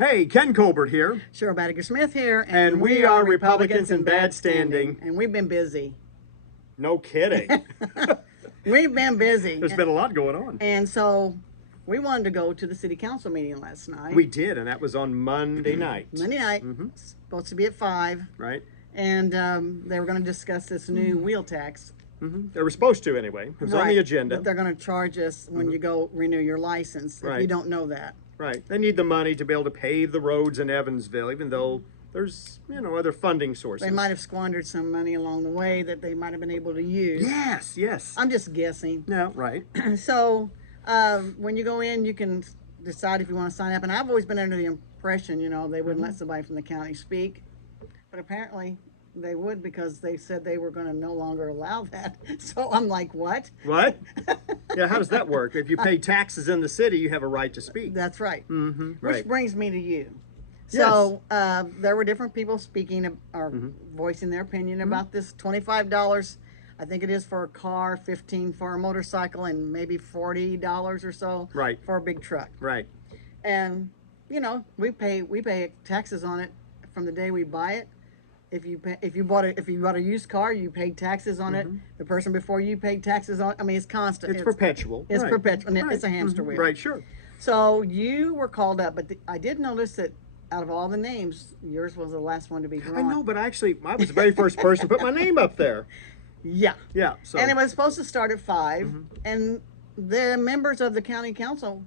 Hey, Ken Colbert here. Cheryl Smith here. And we are Republicans in bad standing. And we've been busy. No kidding. We've been busy. There's been a lot going on. And so we wanted to go to the city council meeting last night. We did, and that was on Monday night. Monday night. Supposed to be at 5. Right. And they were going to discuss this new wheel tax. They were supposed to anyway. It was on the agenda. But they're going to charge us when you go renew your license if you don't know that. Right. They need the money to be able to pave the roads in Evansville, even though there's, other funding sources. They might have squandered some money along the way that they might have been able to use. Yes, yes. I'm just guessing. No, right. So when you go in, you can decide if you want to sign up. And I've always been under the impression, they wouldn't let somebody from the county speak. But apparently they would, because they said they were going to no longer allow that. So I'm like, what? What? Yeah, how does that work? If you pay taxes in the city, you have a right to speak. That's right. Right. Which brings me to you. Yes. So there were different people speaking or voicing their opinion about this. $25, I think it is for a car, $15 for a motorcycle, and maybe $40 or so for a big truck. Right. And we pay taxes on it from the day we buy it. If you bought a used car, you paid taxes on it. The person before you paid taxes on it. I mean, it's constant. It's perpetual. It's perpetual. And it's a hamster wheel. Right, sure. So you were called up, but I did notice that out of all the names, yours was the last one to be drawn. I know, but I was the very first person to put my name up there. Yeah. Yeah. So. And it was supposed to start at 5, and the members of the county council,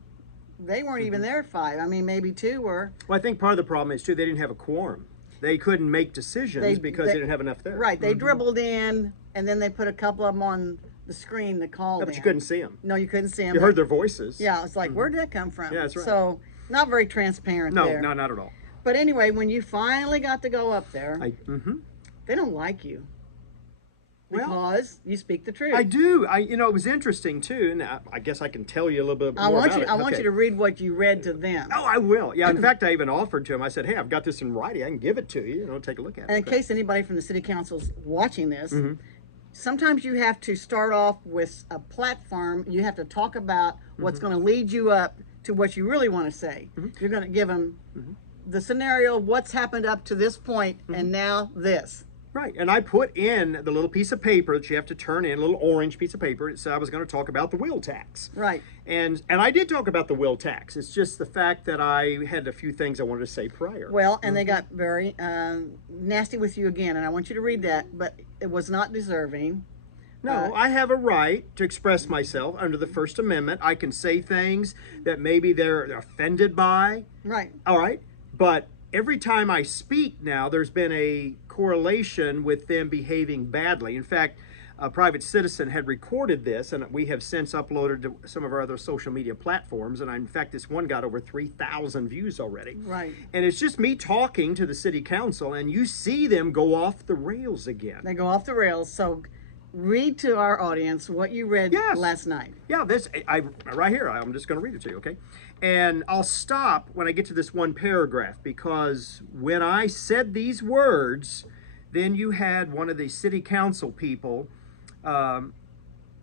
they weren't even there at 5. I mean, maybe 2 were. Well, I think part of the problem is too they didn't have a quorum. They couldn't make decisions because they didn't have enough there. Right. They dribbled in, and then they put a couple of them on the screen to call them. But you couldn't see them. No, you couldn't see them. You heard their voices. Yeah, it's like, where did that come from? Yeah, that's right. So not very transparent there. No, not at all. But anyway, when you finally got to go up there, they don't like you. Because you speak the truth. I do. It was interesting too, and I guess I can tell you a little bit more about it. I want you to read what you read to them. Oh, I will. Yeah, in fact, I even offered to him. I said, hey, I've got this in writing. I can give it to you. Take a look at it. And in case anybody from the city council's watching this, sometimes you have to start off with a platform. You have to talk about what's going to lead you up to what you really want to say. You're going to give them the scenario, what's happened up to this point, and now this. Right, and I put in the little piece of paper that you have to turn in, a little orange piece of paper. It said I was going to talk about the wheel tax. Right. And I did talk about the wheel tax. It's just the fact that I had a few things I wanted to say prior. Well, and they got very nasty with you again, and I want you to read that, but it was not deserving. No, I have a right to express myself under the First Amendment. I can say things that maybe they're offended by. Right. All right, but every time I speak now, there's been a correlation with them behaving badly. In fact, a private citizen had recorded this, and we have since uploaded to some of our other social media platforms. And in fact, this one got over 3,000 views already. Right. And it's just me talking to the city council, and you see them go off the rails again. They go off the rails. So read to our audience what you read last night. Yeah, right here. I'm just going to read it to you, okay? And I'll stop when I get to this one paragraph, because when I said these words, then you had one of the city council people,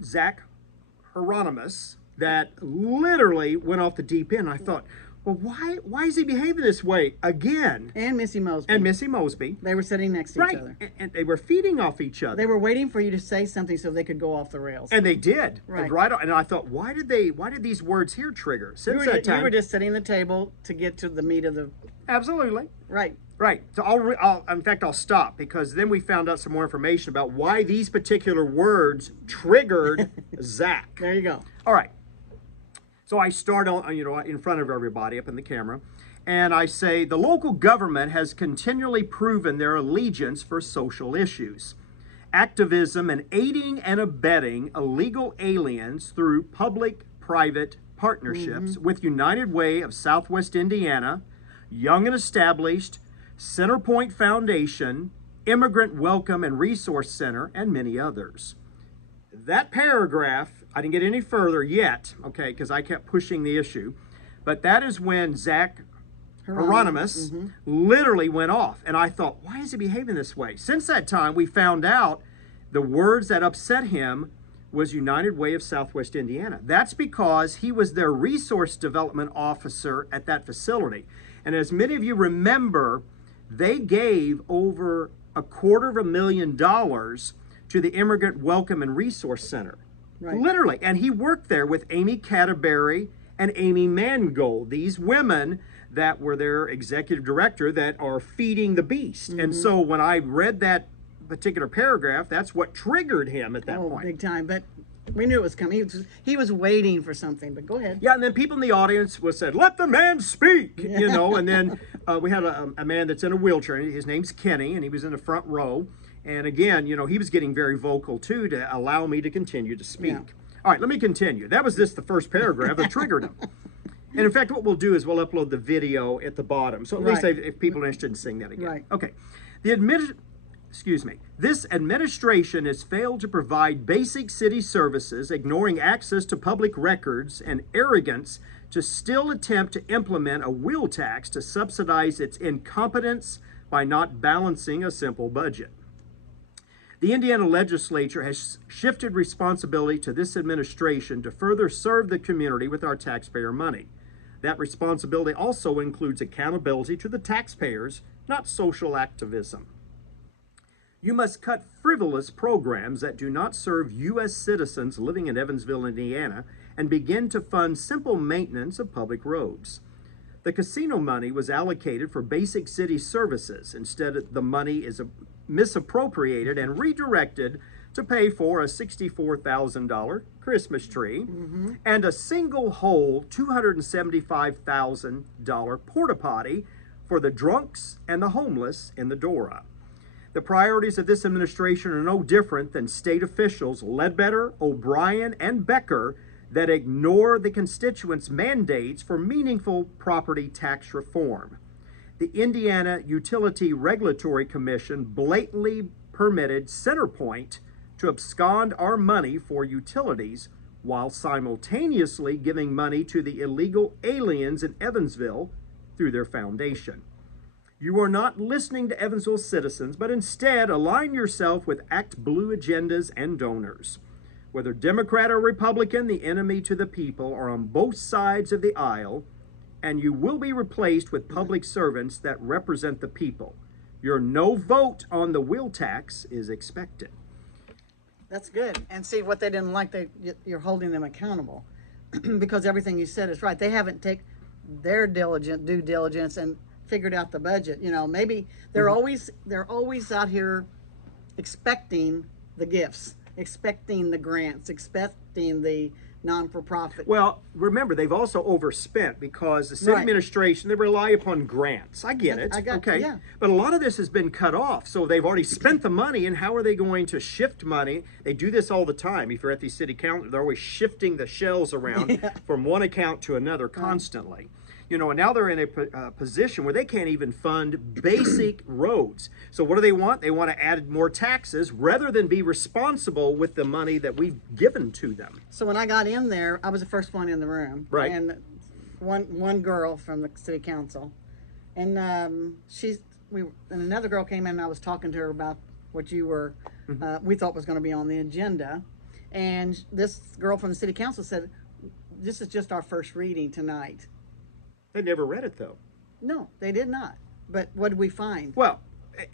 Zach Hieronymus, that literally went off the deep end. I thought, well, why is he behaving this way again? And Missy Mosby. And Missy Mosby. They were sitting next to each other. And they were feeding off each other. They were waiting for you to say something so they could go off the rails. And they did. Right. And I thought, why did these words here trigger? Since that time, you were just setting the table to get to the meat of the... Absolutely. Right. Right. So I'll stop, because then we found out some more information about why these particular words triggered Zach. There you go. All right. So I start on, in front of everybody up in the camera, and I say, the local government has continually proven their allegiance for social issues, activism, and aiding and abetting illegal aliens through public-private partnerships with United Way of Southwest Indiana, Young and Established, Centerpoint Foundation, Immigrant Welcome and Resource Center, and many others. That paragraph, I didn't get any further yet, okay, because I kept pushing the issue, but that is when Zach Hieronymus literally went off, and I thought, why is he behaving this way? Since that time, we found out the words that upset him was United Way of Southwest Indiana. That's because he was their resource development officer at that facility. And as many of you remember, they gave over $250,000 to the Immigrant Welcome and Resource Center. Right. Literally. And he worked there with Amy Canterbury and Amy Mangold, these women that were their executive director that are feeding the beast. And so when I read that particular paragraph, that's what triggered him at that point. Big time. But we knew it was coming. He was waiting for something, but go ahead. Yeah, and then people in the audience was said, "Let the man speak," you know. And then we had a man that's in a wheelchair. His name's Kenny, and he was in the front row. And again, you know, he was getting very vocal too to allow me to continue to speak. Yeah. All right, let me continue. That was just the first paragraph that triggered him. And in fact, what we'll do is we'll upload the video at the bottom. So at least if people are interested in seeing that again. Right. Okay. This administration has failed to provide basic city services, ignoring access to public records and arrogance to still attempt to implement a wheel tax to subsidize its incompetence by not balancing a simple budget. The Indiana legislature has shifted responsibility to this administration to further serve the community with our taxpayer money. That responsibility also includes accountability to the taxpayers, not social activism. You must cut frivolous programs that do not serve U.S. citizens living in Evansville, Indiana, and begin to fund simple maintenance of public roads. The casino money was allocated for basic city services. Instead, the money is misappropriated and redirected to pay for a $64,000 Christmas tree and a single-hole $275,000 porta potty for the drunks and the homeless in the Dora. The priorities of this administration are no different than state officials Ledbetter, O'Brien, and Becker that ignore the constituents' mandates for meaningful property tax reform. The Indiana Utility Regulatory Commission blatantly permitted CenterPoint to abscond our money for utilities while simultaneously giving money to the illegal aliens in Evansville through their foundation. You are not listening to Evansville citizens, but instead align yourself with Act Blue agendas and donors. Whether Democrat or Republican, the enemy to the people are on both sides of the aisle, and you will be replaced with public servants that represent the people. Your no vote on the wheel tax is expected. That's good. And see, what they didn't like, you're holding them accountable because everything you said is right. They haven't taken their due diligence and figured out the budget. You know, maybe they're always out here expecting the gifts, expecting the grants, expecting the non-for-profit. Well, remember, they've also overspent because the city administration, they rely upon grants. I get it. Yeah. But a lot of this has been cut off. So they've already spent the money, and how are they going to shift money? They do this all the time. If you're at the city council, they're always shifting the shells around from one account to another constantly. You know, and now they're in a position where they can't even fund basic roads. So what do they want? They want to add more taxes rather than be responsible with the money that we've given to them. So when I got in there, I was the first one in the room. Right. And one girl from the city council, and and another girl came in, and I was talking to her about what you were, we thought was going to be on the agenda, and this girl from the city council said, "This is just our first reading tonight." They never read it, though. No, they did not. But what did we find? Well,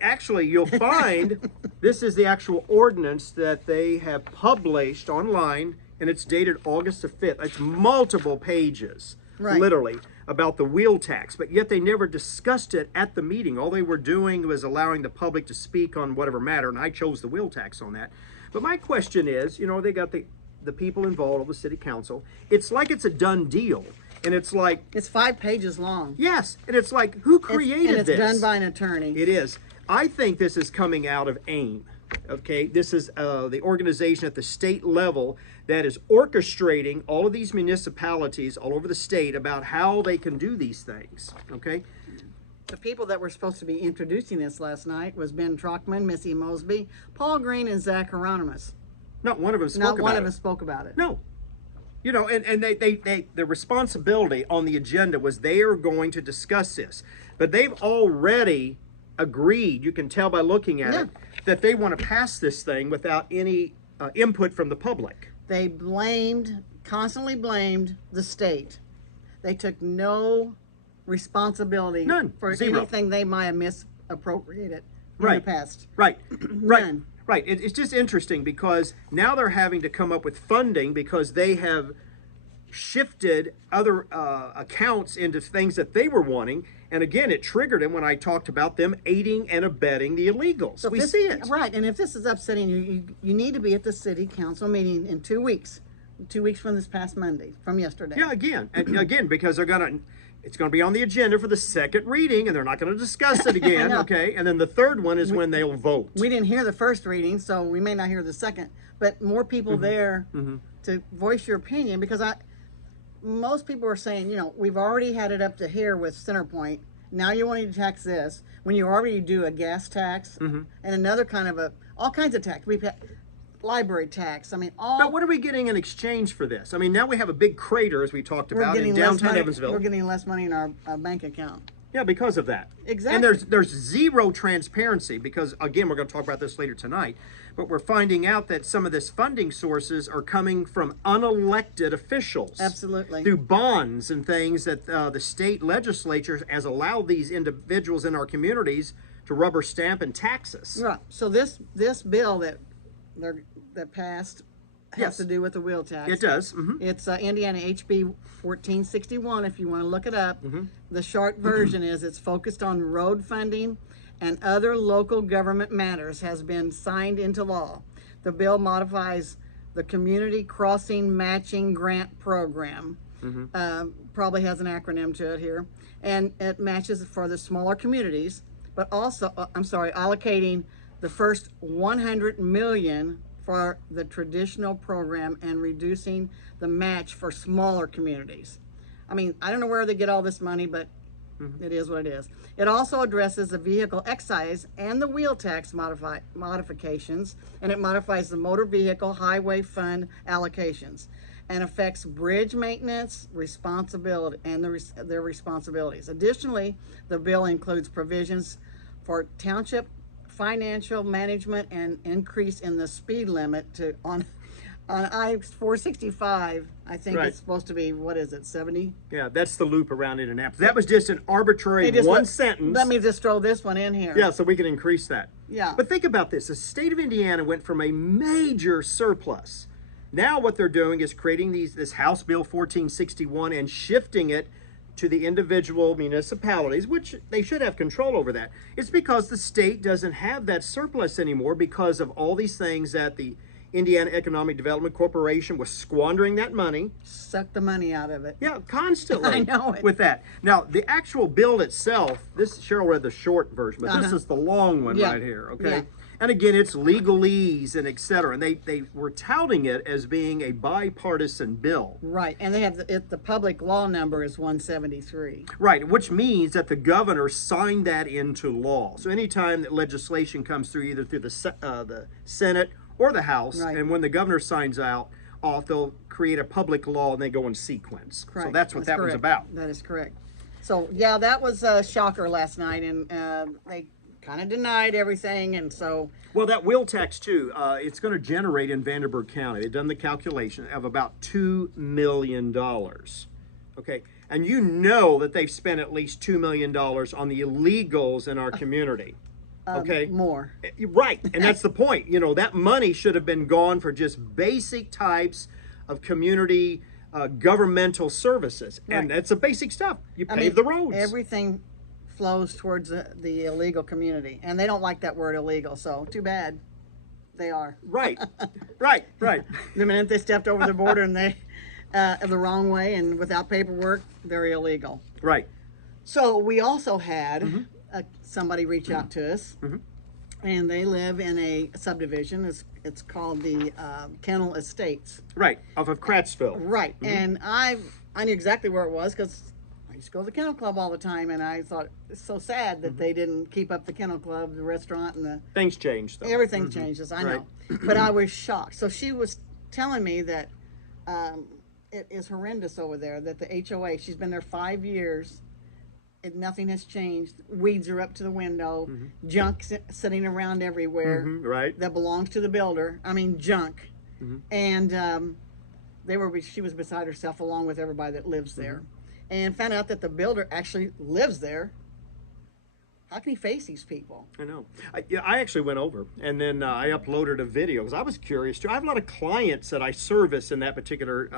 actually, you'll find this is the actual ordinance that they have published online, and it's dated August the 5th. It's multiple pages, literally, about the wheel tax, but yet they never discussed it at the meeting. All they were doing was allowing the public to speak on whatever matter, and I chose the wheel tax on that. But my question is, you know, they got the people involved, the city council. It's like it's a done deal. And it's like... It's 5 pages long. Yes. And it's like, who created this? And it's done by an attorney. It is. I think this is coming out of AIM. Okay? This is the organization at the state level that is orchestrating all of these municipalities all over the state about how they can do these things. Okay? The people that were supposed to be introducing this last night was Ben Trockman, Missy Mosby, Paul Green, and Zach Hieronymus. Not one of them spoke about it. Not one of them spoke about it. No. You know, and the responsibility on the agenda was they are going to discuss this. But they've already agreed, you can tell by looking at it, that they want to pass this thing without any input from the public. They constantly blamed the state. They took no responsibility None. for Zero. anything they might have misappropriated in Right. the past. Right, right, None. right. It's just interesting because now they're having to come up with funding because they have shifted other accounts into things that they were wanting. And again, it triggered him when I talked about them aiding and abetting the illegals. So we this- see it. Right, and if this is upsetting you, you need to be at the city council meeting in 2 weeks. 2 weeks from this past Monday, from yesterday. Yeah, again, because it's gonna be on the agenda for the second reading, and they're not gonna discuss it again, know. okay? And then the third one is when they'll vote. We didn't hear the first reading, so we may not hear the second, but more people Mm-hmm. there to voice your opinion, because most people are saying, you know, we've already had it up to here with Centerpoint. Now you're wanting to tax this when you already do a gas tax Mm-hmm. and another kind of all kinds of tax. We've had library tax. I mean, But what are we getting in exchange for this? I mean, now we have a big crater, as we talked we're about, in getting less downtown money. Evansville. We're getting less money in our bank account. Yeah, because of that. Exactly. And there's zero transparency because, again, we're going to talk about this later tonight, but we're finding out that some of this funding sources are coming from unelected officials. Absolutely. Through bonds and things that the state legislature has allowed these individuals in our communities to rubber stamp and tax us. Right. So this bill that passed has Yes. to do with the wheel tax. It does. Mhm. It's Indiana HB 1461, if you want to look it up. Mm-hmm. The short version is it's focused on road funding and other local government matters, has been signed into law. The bill modifies the Community Crossing Matching Grant Program. Probably has an acronym to it here. And it matches for the smaller communities, but also, allocating the first 100 million for the traditional program and reducing the match for smaller communities. I mean, I don't know where they get all this money, but it is what it is. It also addresses the vehicle excise and the wheel tax modifications, and it modifies the motor vehicle highway fund allocations and affects bridge maintenance responsibility and their responsibilities. Additionally, the bill includes provisions for township financial management and increase in the speed limit on I-465. I think Right. it's supposed to be, what is it, 70? Yeah, that's the loop around Indianapolis. That was just an arbitrary They just one sentence. Let me just throw this one in here. Yeah, so we can increase that. Yeah. But think about this. The state of Indiana went from a major surplus. Now what they're doing is creating this House Bill 1461 and shifting it to the individual municipalities, which they should have control over that. It's because the state doesn't have that surplus anymore because of all these things that the Indiana Economic Development Corporation was squandering that money. Suck the money out of it. Yeah, constantly. I know it. With that. Now, the actual bill itself, Cheryl read the short version, but this is the long one Yeah. right here, okay? Yeah. And again, it's legalese and et cetera. And they were touting it as being a bipartisan bill. Right, and they have the public law number is 173. Right, which means that the governor signed that into law. So anytime that legislation comes through, either through the Senate or the House, Right. and when the governor signs off, they'll create a public law and they go in sequence. Correct. So that's what that one's correct. about. That is correct. So yeah, that was a shocker last night, and they kind of denied everything, and so Well, that wheel tax too, it's going to generate in Vanderburgh County, they've done the calculation, of about $2 million. Okay, and you know that they've spent at least $2 million on the illegals in our community. Okay, more. right, and that's the point. You know, that money should have been gone for just basic types of community governmental services, and Right. that's the basic stuff. You I pave mean, the roads. Everything flows towards the illegal community, and they don't like that word illegal, so too bad. They are. Right, right, right. The minute they stepped over the border and they the wrong way and without paperwork, they're illegal. Right. So we also had Mm-hmm. somebody reach out to us, and they live in a subdivision. It's called the Kennel Estates. Right, off of Kratzville. Right, and I knew exactly where it was because I used to go to the Kennel Club all the time, and I thought it's so sad that they didn't keep up the Kennel Club, the restaurant, and the Things changed, though. everything changes. I know, but I was shocked. So she was telling me that it is horrendous over there. That the HOA, she's been there 5 years. nothing has changed. Weeds are up to the window, junk sitting around everywhere right. that belongs to the builder. I mean, junk. And she was beside herself along with everybody that lives there, and found out that the builder actually lives there. How can he face these people? I know. I actually went over, and then I uploaded a video because I was curious too. I have a lot of clients that I service in that particular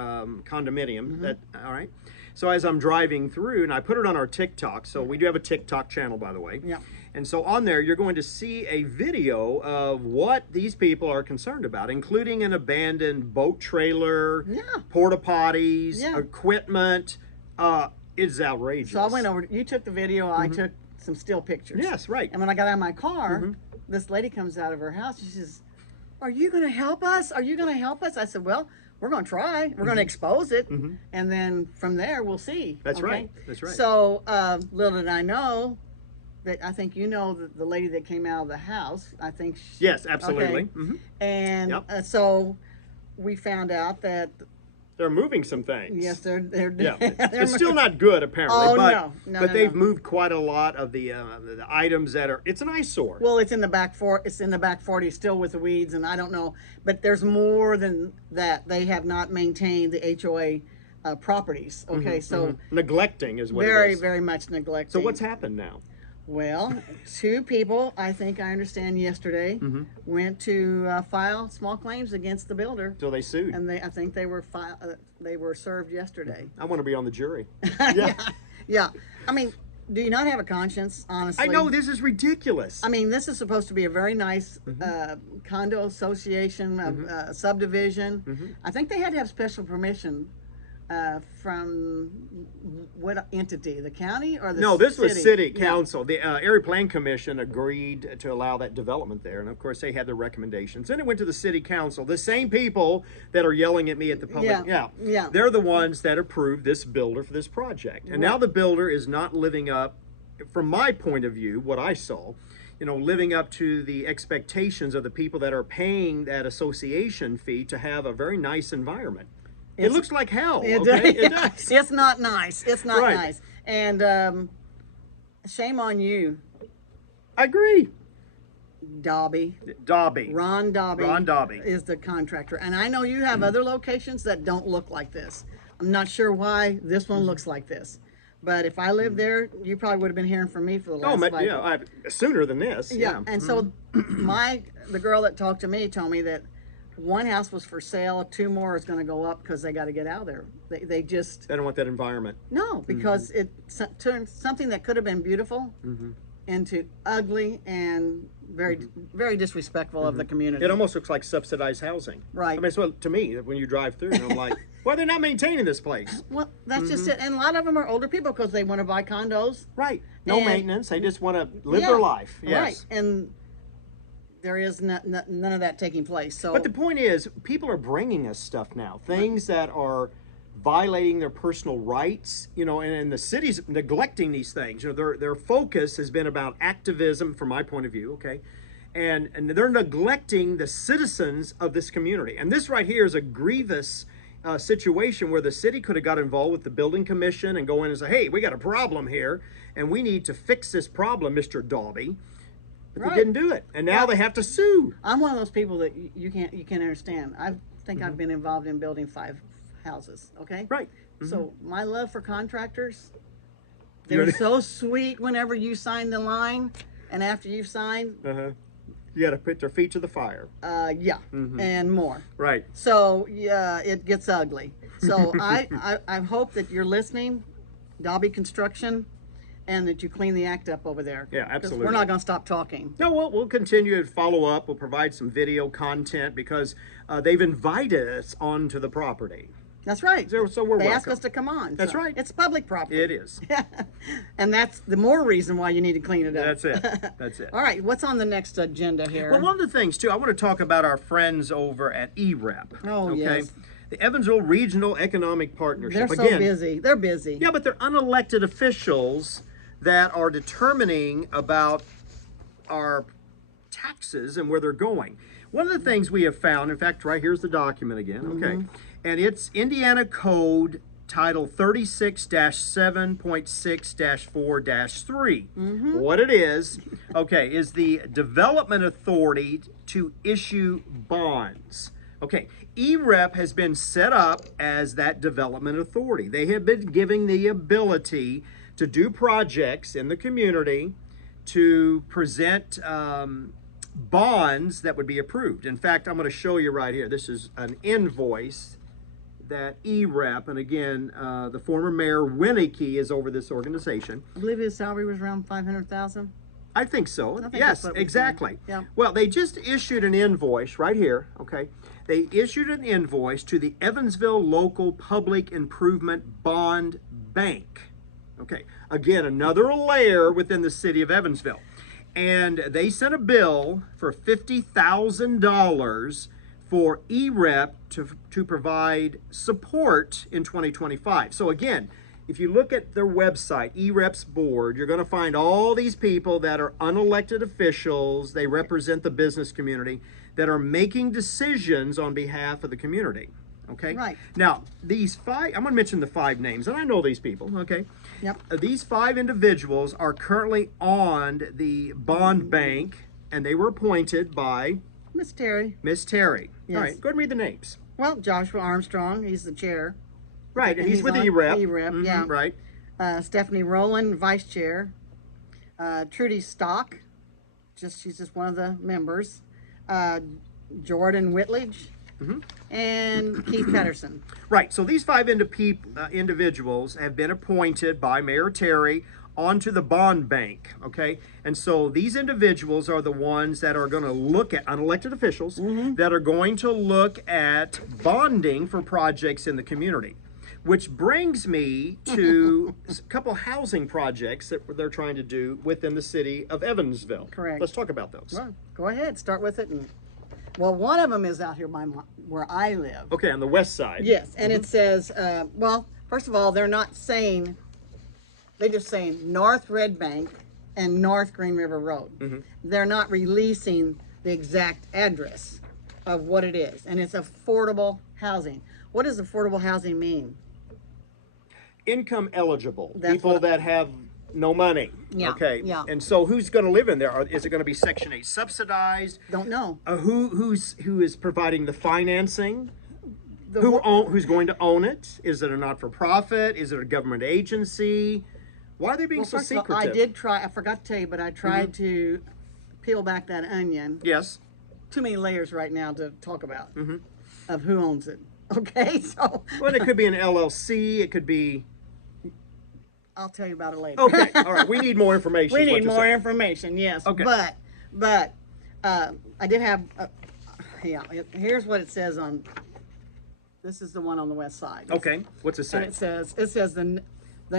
condominium. All right. So as I'm driving through, and I put it on our TikTok. So we do have a TikTok channel, by the way. Yeah. And so on there, you're going to see a video of what these people are concerned about, including an abandoned boat trailer, porta potties, equipment. It's outrageous. So I went over. You took the video. I took some still pictures. Yes, right. And when I got out of my car, this lady comes out of her house. She says, "Are you going to help us? Are you going to help us?" I said, "Well, we're going to try. We're going to expose it, and then from there we'll see." That's right. That's right. So little did I know that I think you know the lady that came out of the house. I think. Yes, absolutely. Okay. And so we found out that. They're moving some things. Yes, they're It's still not good apparently, but but they've moved quite a lot of the items that are. It's an eyesore. Well, it's in the back 40 still with the weeds, and I don't know, but there's more than that. They have not maintained the HOA properties. Okay, so neglecting is what it very is. very much neglecting. So what's happened now? Well, two people, I think I understand yesterday, went to file small claims against the builder. So they sued. And I think they were served yesterday. I want to be on the jury. Yeah. I mean, do you not have a conscience, honestly? I know, this is ridiculous. I mean, this is supposed to be a very nice condo association, subdivision. I think they had to have special permission from what entity? The county or the city? No, this was City Council. The Area Plan Commission agreed to allow that development there, and of course they had their recommendations. Then it went to the City Council. The same people that are yelling at me at the public, they're the ones that approved this builder for this project. And now the builder is not living up, from my point of view, what I saw, living up to the expectations of the people that are paying that association fee to have a very nice environment. It looks like hell. It does. It's not nice. It's not nice. And shame on you. I agree. Dauby. Ron Dauby is the contractor. And I know you have other locations that don't look like this. I'm not sure why this one looks like this. But if I lived there, you probably would have been hearing from me for the last sooner than this. Yeah. And so the girl that talked to me told me that one house was for sale, two more is going to go up because they got to get out of there. They don't want that environment. No, because it turned something that could have been beautiful into ugly and very, very disrespectful of the community. It almost looks like subsidized housing. Right. I mean, so to me, when you drive through, I'm like, well, they're not maintaining this place. Well, that's just it. And a lot of them are older people because they want to buy condos. Right. No maintenance. They just want to live their life. Yes. Right. And there is none of that taking place. So, but the point is, people are bringing us stuff now, things that are violating their personal rights, and the city's neglecting these things. Their focus has been about activism, from my point of view, okay, and they're neglecting the citizens of this community. And this right here is a grievous situation where the city could have got involved with the building commission and go in and say, hey, we got a problem here, and we need to fix this problem, Mr. Dauby. But they didn't do it, and now they have to sue. I'm one of those people that you can't understand. I think I've been involved in building 5 houses. Okay. Right. So my love for contractors, they're so sweet. Whenever you sign the line, and after you've signed, you got to put their feet to the fire. And more. Right. So it gets ugly. So I hope that you're listening, Dauby Construction, and that you clean the act up over there. Yeah, absolutely. We're not going to stop talking. No, we'll continue to follow up. We'll provide some video content because they've invited us onto the property. That's right. So we're welcome. They asked us to come on. That's right. It's public property. It is. And that's the more reason why you need to clean it up. That's it. That's it. All right. What's on the next agenda here? Well, one of the things, too, I want to talk about our friends over at EREP. Oh, yes. The Evansville Regional Economic Partnership. They're so busy. They're busy. Yeah, but they're unelected officials that are determining about our taxes and where they're going. One of the things we have found, in fact, right here's the document again, okay, and it's Indiana Code Title 36-7.6-4-3. What it is, okay, is the development authority to issue bonds. Okay, EREP has been set up as that development authority. They have been giving the ability to do projects in the community, to present bonds that would be approved. In fact, I'm going to show you right here. This is an invoice that EREP, and again, the former mayor Winnicky is over this organization. I believe his salary was around $500,000. I think so. I think Yes, that's what it was exactly. saying. Yeah. Well, they just issued an invoice right here, okay? They issued an invoice to the Evansville Local Public Improvement Bond Bank. Okay, again, another layer within the city of Evansville. And they sent a bill for $50,000 for EREP to provide support in 2025. So again, if you look at their website, EREP's board, you're going to find all these people that are unelected officials. They represent the business community that are making decisions on behalf of the community. Okay? Right. Now, these five, I'm going to mention the 5 names, and I know these people, okay? Yep. These 5 individuals are currently on the bond bank, and they were appointed by Miss Terry. Miss Terry. Yes. All right, go ahead and read the names. Well, Joshua Armstrong, he's the chair. Right, and he's with on EREP. EREP, yeah. Right. Stephanie Rowland, vice chair. Trudy Stock, she's just one of the members. Jordan Whitledge, and Keith Patterson. Right, so these 5 individuals have been appointed by Mayor Terry onto the bond bank, okay? And so these individuals are the ones that are going to look at, unelected officials, that are going to look at bonding for projects in the community. Which brings me to a couple housing projects that they're trying to do within the city of Evansville. Correct. Let's talk about those. Well, go ahead, start with it. Well, one of them is out here by where I live. Okay, on the west side. Yes, and it says, well, first of all, they're just saying North Red Bank and North Green River Road. They're not releasing the exact address of what it is, and it's affordable housing. What does affordable housing mean? Income eligible, That's people what- that have no money. Yeah, Okay. yeah. And so who's going to live in there? Is it going to be Section 8 subsidized? Don't know. Who is providing the financing? The Who's going to own it? Is it a not-for-profit? Is it a government agency? Why are they being so First of all, secretive? I forgot to tell you, but I tried to peel back that onion. Yes. Too many layers right now to talk about of who owns it. Okay, so Well, it could be an LLC. It could be. I'll tell you about it later. Okay. All right. We need more information. We is what need you're more saying. information, yes. Okay. But I did have, here's what it says on, this is the one on the west side. Okay. What's it say? And it says the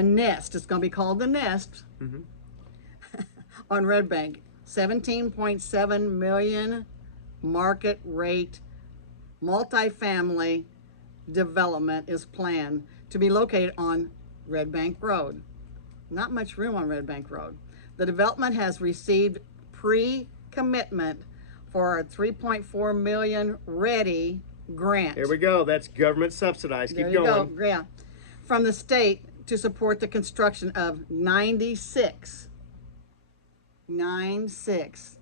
Nest, it's going to be called the Nest on Red Bank, 17.7 million market rate multifamily development is planned to be located on Red Bank Road. Not much room on Red Bank Road. The development has received pre-commitment for a $3.4 million READI grant. Here we go. That's government subsidized. There Keep you going. go. Yeah. From the state to support the construction of 96,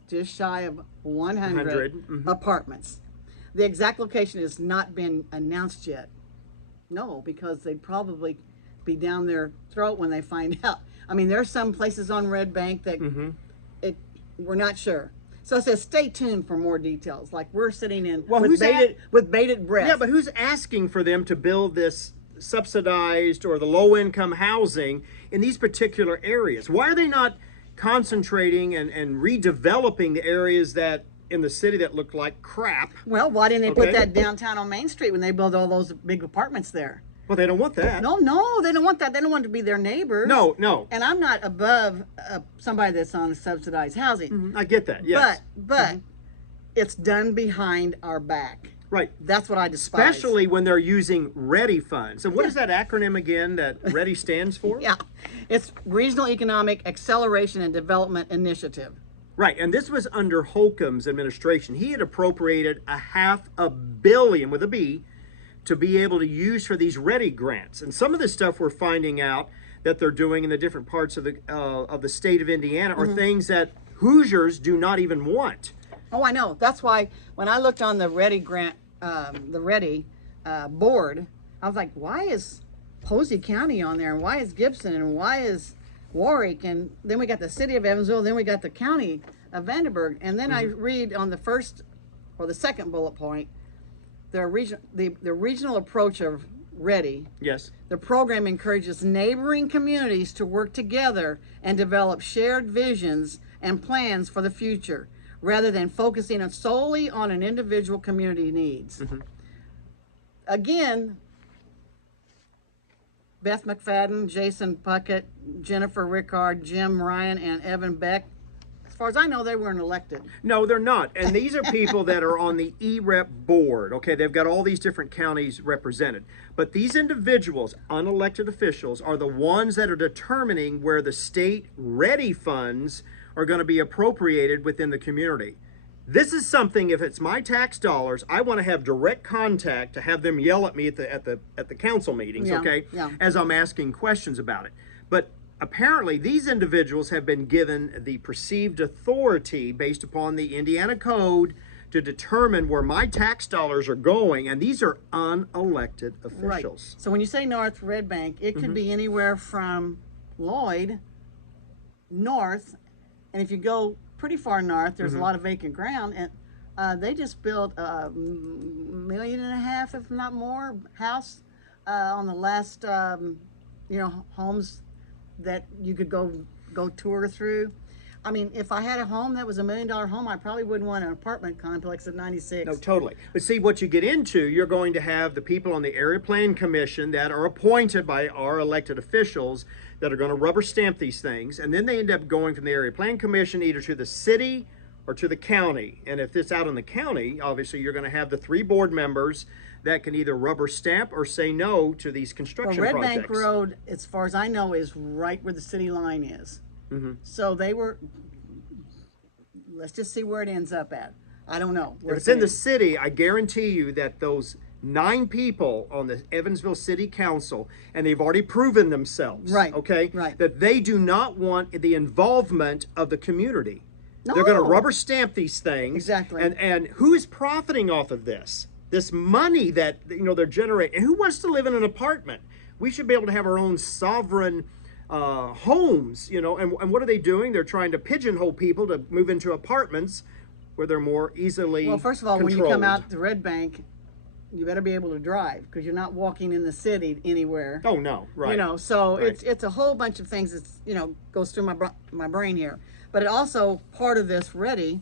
just shy of 100 apartments. The exact location has not been announced yet. No, because they'd probably be down their throat when they find out. I mean, there's some places on Red Bank that we're not sure. So it says, stay tuned for more details. Like we're sitting in with bated breath. Yeah, but who's asking for them to build this subsidized or the low-income housing in these particular areas? Why are they not concentrating and redeveloping the areas that in the city that look like crap? Well, why didn't they put that downtown on Main Street when they built all those big apartments there? Well, they don't want that. No, they don't want that. They don't want to be their neighbors. No. And I'm not above somebody that's on subsidized housing. I get that, yes. But it's done behind our back. Right. That's what I despise. Especially when they're using READI funds. And what is that acronym again that READI stands for? Yeah. It's Regional Economic Acceleration and Development Initiative. Right, and this was under Holcomb's administration. He had appropriated $500 million with a B to be able to use for these READI grants. And some of the stuff we're finding out that they're doing in the different parts of the state of Indiana are things that Hoosiers do not even want. Oh, I know. That's why when I looked on the READI grant, the READI board, I was like, why is Posey County on there, and why is Gibson, and why is Warwick, and then we got the city of Evansville, then we got the county of Vanderburgh, and then I read on the first or the second bullet point, the regional approach of READI. Yes. The program encourages neighboring communities to work together and develop shared visions and plans for the future, rather than focusing solely on an individual community needs. Again, Beth McFadden, Jason Puckett, Jennifer Rickard, Jim Ryan, and Evan Beck, as far as I know, they weren't elected. No, they're not. And these are people that are on the EREP board. Okay, they've got all these different counties represented. But these individuals, unelected officials, are the ones that are determining where the state READI funds are going to be appropriated within the community. This is something, if it's my tax dollars, I want to have direct contact to have them yell at me at the council meetings, as I'm asking questions about it. But apparently these individuals have been given the perceived authority based upon the Indiana Code to determine where my tax dollars are going, and these are unelected officials. Right. So when you say North Red Bank, it could be anywhere from Lloyd north, and if you go pretty far north, there's a lot of vacant ground, and they just built $1.5 million, if not more, house on the last homes that you could go tour through. I mean, if I had a home that was $1 million home, I probably wouldn't want an apartment complex at 96. No, totally. But see, what you get into, you're going to have the people on the Area Plan Commission that are appointed by our elected officials that are going to rubber stamp these things, and then they end up going from the Area Plan Commission either to the city or to the county. And if it's out in the county, obviously you're going to have the 3 board members that can either rubber stamp or say no to these construction projects. Red Bank Road, as far as I know, is right where the city line is. So they were, let's just see where it ends up at. I don't know. If it's in the city, I guarantee you that those 9 people on the Evansville City Council, and they've already proven themselves, that they do not want the involvement of the community. No. They're going to rubber stamp these things. Exactly. And who is profiting off of this? This money that they're generating. And who wants to live in an apartment? We should be able to have our own sovereign homes, and what are they doing? They're trying to pigeonhole people to move into apartments where they're more easily Well, first of all, controlled. when you come out to Red Bank, you better be able to drive, because you're not walking in the city anywhere. Oh no, right. So it's a whole bunch of things that's goes through my brain here. But it also, part of this READI,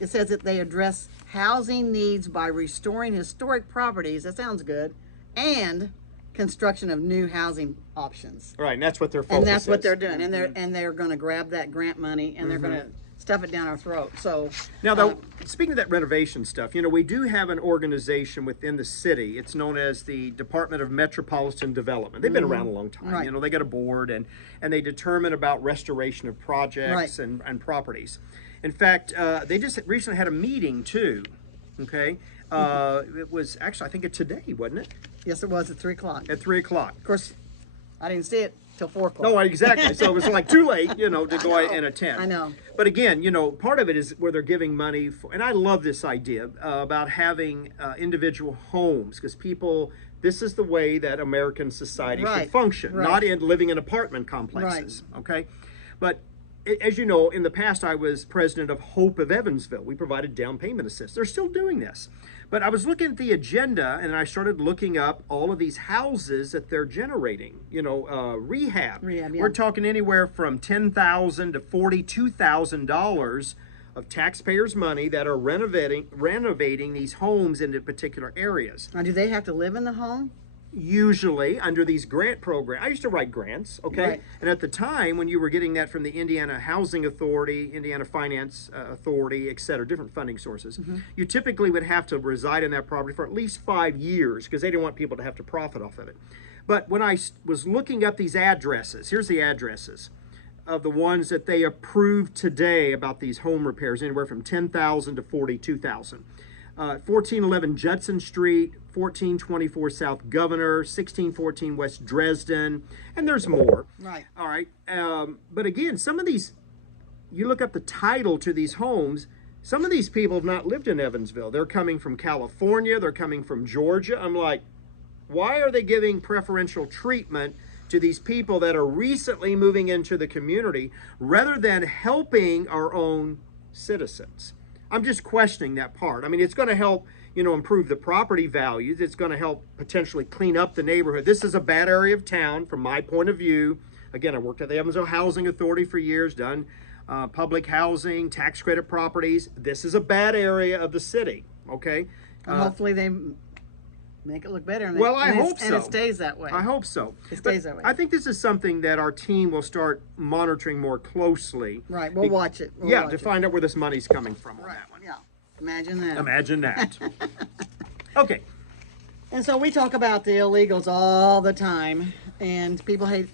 it says that they address housing needs by restoring historic properties. That sounds good. And construction of new housing options. Right, and that's what their focus is. And that's what they're doing. And they're going to grab that grant money, and they're going to stuff it down our throat. So now, though, speaking of that renovation stuff, we do have an organization within the city. It's known as the Department of Metropolitan Development. They've been around a long time. Right. They got a board, and they determine about restoration of projects and properties. In fact, they just recently had a meeting too. Okay, it was actually, I think it's today, wasn't it? Yes, it was at 3 o'clock. At 3 o'clock. Of course, I didn't see it till 4 o'clock. No, exactly. So it was like too late, to go and attend. I know. But again, part of it is where they're giving money for, and I love this idea about having individual homes, because this is the way that American society should function, not in living in apartment complexes. Okay, but as you know, in the past, I was president of Hope of Evansville. We provided down payment assistance. They're still doing this. But I was looking at the agenda, and I started looking up all of these houses that they're generating, rehab. We're talking anywhere from $10,000 to $42,000 of taxpayers' money that are renovating these homes into particular areas. Now, do they have to live in the home? Usually under these grant programs. I used to write grants, okay? And at the time when you were getting that from the Indiana Housing Authority, Indiana Finance Authority, et cetera, different funding sources, you typically would have to reside in that property for at least 5 years, because they didn't want people to have to profit off of it. But when I was looking up these addresses, here's the addresses of the ones that they approved today about these home repairs, anywhere from $10,000 to $42,000. 1411 Judson Street, 1424 South Governor, 1614 West Dresden, and there's more. Right. All right. But again, some of these, you look up the title to these homes, some of these people have not lived in Evansville. They're coming from California, they're coming from Georgia. I'm like, why are they giving preferential treatment to these people that are recently moving into the community rather than helping our own citizens? I'm just questioning that part. I mean, it's going to help, you know, improve the property values. It's going to help potentially clean up the neighborhood. This is a bad area of town from my point of view. Again, I worked at the Evansville Housing Authority for years, done public housing, tax credit properties. This is a bad area of the city, okay? And hopefully they make it look better. And well, I hope so. And it stays that way. I hope so. It stays that way. I think this is something that our team will start monitoring more closely. Right, we'll watch it. Yeah, to find out where this money's coming from on that one. Yeah, imagine that. Imagine that. Okay. And so we talk about the illegals all the time, and people hate,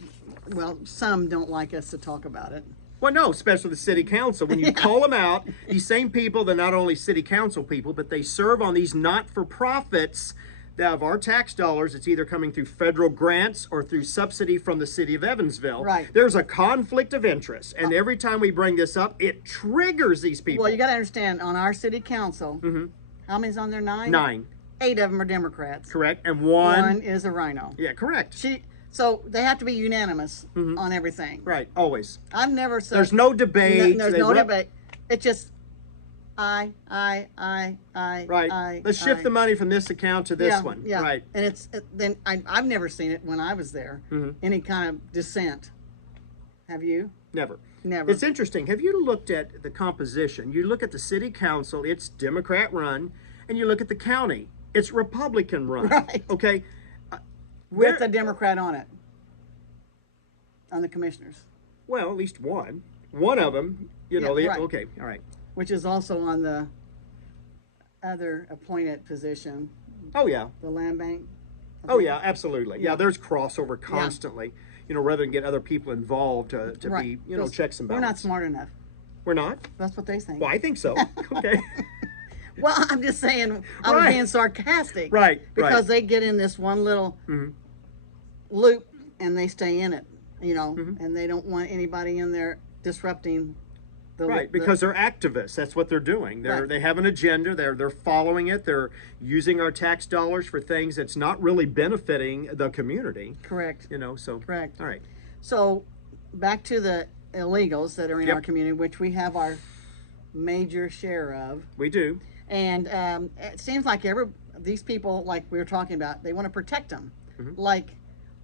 well, some don't like us to talk about it. Well, no, especially the city council. When you call them out, these same people, they're not only city council people, but they serve on these not-for-profits that of our tax dollars. It's either coming through federal grants or through subsidy from the city of Evansville. Right. There's a conflict of interest, and every time we bring this up, it triggers these people. Well, you got to understand, on our city council, how many's on there? 9? 9. 8 of them are Democrats. Correct, and one is a rhino. Yeah, correct. So they have to be unanimous on everything. Right, always. I've never said. There's no debate. There's no debate. It's just I. Right. Let's shift the money from this account to this one. Yeah. Right. And then I've never seen it when I was there. Any kind of dissent. Have you? Never. Never. It's interesting. Have you looked at the composition? You look at the city council, it's Democrat run, and you look at the county, it's Republican run. Right. Okay. With a Democrat on it. On the commissioners. Well, at least one. One of them, you know, right. Okay, all right. Which is also on the other appointed position. Oh, yeah. The land bank. Oh, yeah, absolutely. Yeah, there's crossover constantly, you know, rather than get other people involved to be, you know, checks and balances. We're not smart enough. We're not? That's what they think. Well, I think so. Okay. Well, I'm just saying, I was being sarcastic. Right. Because they get in this one little loop and they stay in it, you know, and they don't want anybody in there disrupting the because they're activists. That's what they're doing. They have an agenda. They're following it. They're using our tax dollars for things that's not really benefiting the community. Correct. You know, so. Correct. All right. So back to the illegals that are in our community, which we have our major share of. We do. And it seems like these people, like we were talking about, they want to protect them. Like,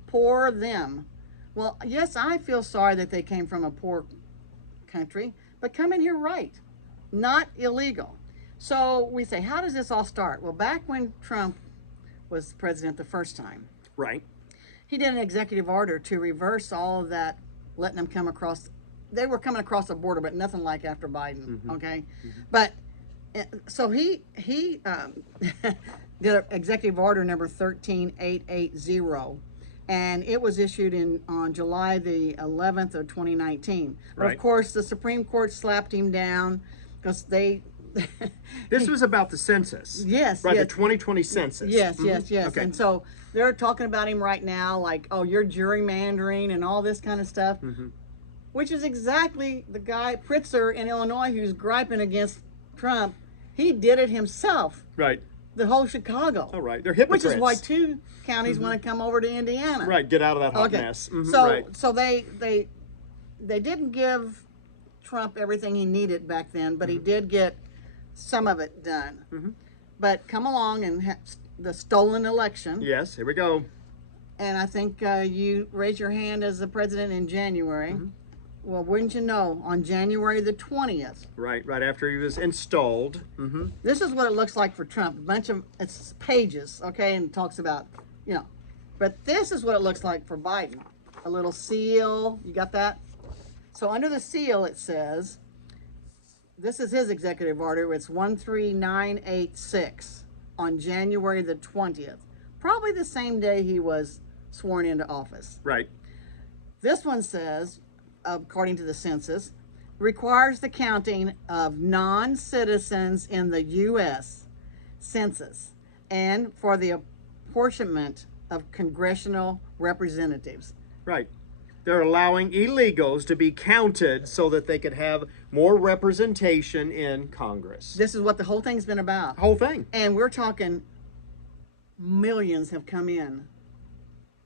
poor them. Well, yes, I feel sorry that they came from a poor country, but come in here right, not illegal. So we say, how does this all start? Well, back when Trump was president the first time, right, he did an executive order to reverse all of that, letting them come across. They were coming across the border, but nothing like after Biden, okay? But so he did an executive order number 13880, and it was issued on July the 11th of 2019. But of course, the Supreme Court slapped him down because they. This was about the census. Yes. Right, yes. the 2020 census. Yes, yes. Okay. And so they're talking about him right now, like, oh, you're gerrymandering and all this kind of stuff, which is exactly the guy Pritzker in Illinois who's griping against Trump. He did it himself. Right. The whole Chicago. Oh, right. They're hypocrites. Which is why 2 counties want to come over to Indiana. Right. Get out of that hot mess. So they didn't give Trump everything he needed back then, but he did get some of it done. But come along and the stolen election. Yes. Here we go. And I think you raised your hand as the president in January. Well, wouldn't you know, on January the 20th. Right after he was installed. This is what it looks like for Trump. A bunch of, it's pages, okay, and it talks about, you know. But this is what it looks like for Biden. A little seal, you got that? So under the seal it says, this is his executive order, it's 13986 on January the 20th. Probably the same day he was sworn into office. Right. This one says, according to the census, requires the counting of non-citizens in the U.S. census and for the apportionment of congressional representatives. Right. They're allowing illegals to be counted so that they could have more representation in Congress. This is what the whole thing's been about. Whole thing. And we're talking millions have come in.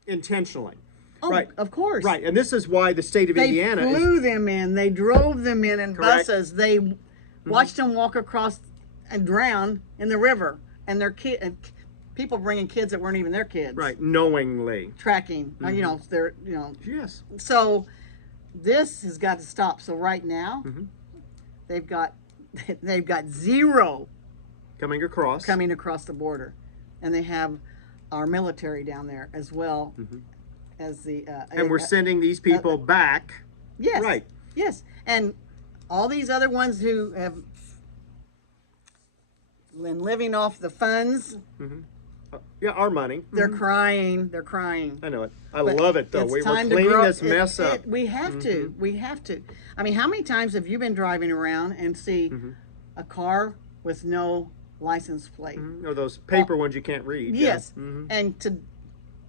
Intentionally. Oh, right. Of course. Right. And this is why the state of They Indiana flew them in. They drove them in Correct. buses. They watched them walk across and drown in the river. And their people bringing kids that weren't even their kids. Right. Knowingly. Tracking. You know, they're, you know. Yes. So this has got to stop. So right now, they've got zero Coming across. coming across the border, and they have our military down there as well as the. And we're sending these people back. Yes. Right. Yes, and all these other ones who have been living off the funds, Yeah, our money. they're crying. They're crying. I know it. I love it though. It's We're time to cleaning grow- this mess up. We have to. We have to. I mean, how many times have you been driving around and see a car with no license plate? Or those paper ones you can't read. Yes. Yeah. And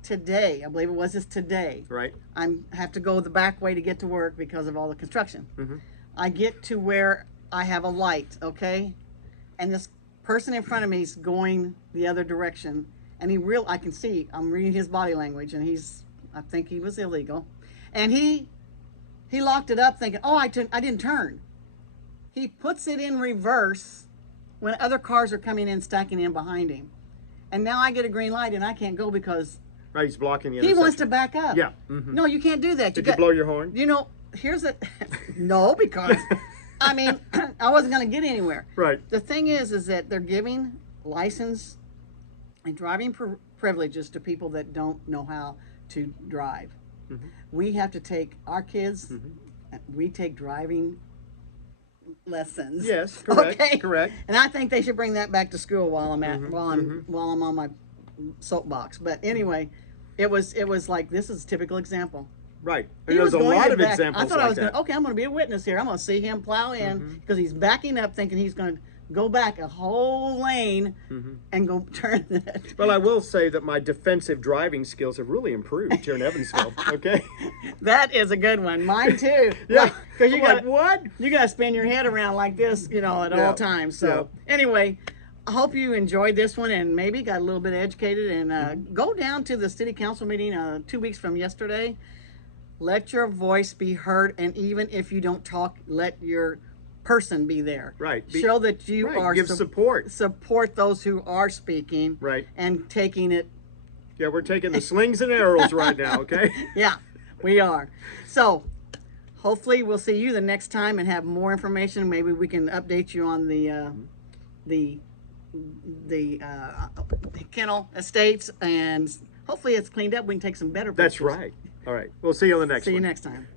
today, I believe it was just today, Right. I have to go the back way to get to work because of all the construction. I get to where I have a light, okay? And this person in front of me is going the other direction. And I can see, I'm reading his body language, and I think he was illegal. And he locked it up thinking, oh, I didn't turn. He puts it in reverse when other cars are coming in, stacking in behind him. And now I get a green light and I can't go because Right. He's blocking the he intersection. wants to back up. Yeah. No, you can't do that. Did you blow your horn? You know, here's the, no, because, I mean, I wasn't going to get anywhere. Right. The thing is that they're giving license and driving privileges to people that don't know how to drive. We have to take our kids, we take driving lessons. Yes, correct. Okay? Correct. And I think they should bring that back to school while I'm while I'm on my soapbox. But anyway, it was like, this is a typical example. Right. He And was there's a going lot to of back. examples I thought like I was that. okay, I'm going to be a witness here. I'm going to see him plow in because he's backing up thinking he's going to go back a whole lane and go turn it. Well, I will say that my defensive driving skills have really improved here in Evansville. Okay. That is a good one. Mine too. Yeah. Because you I'm got like, what? You got to spin your head around like this, you know, at all times. So anyway, I hope you enjoyed this one and maybe got a little bit educated. And go down to the city council meeting 2 weeks from yesterday. Let your voice be heard, and even if you don't talk, let your person be there. Right. Show that you are give support. Support those who are speaking. Right. And taking it. Yeah, we're taking the slings and arrows right now. Okay. Yeah, we are. So hopefully we'll see you the next time and have more information. Maybe we can update you on the Kennel Estates, and hopefully it's cleaned up. We can take some better pictures. That's right. All right. We'll see you on the next one. See you next time.